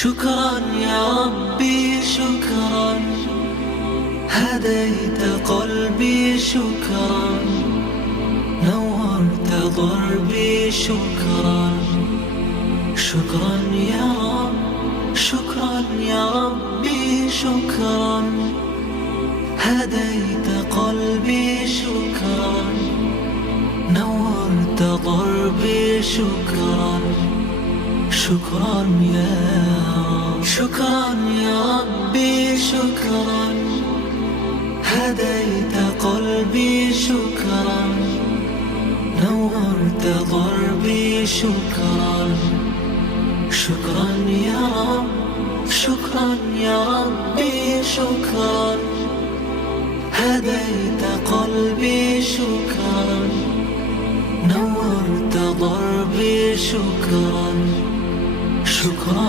شكرا يا ربي شكرا، هديت قلبي شكرا، نورت ضربي شكرا. شكرا يا رب، شكرا يا ربي شكرا، هديت قلبي شكرا، نورت ضربي شكرا. شكرا يا رب، شكرا يا ربي شكرا، هديت قلبي شكرا، نورت ضربي شكرا. شكرا يا رب، شكرا يا ربي شكرا، هديت قلبي شكرا، نورت ضربي شكرا. شكرا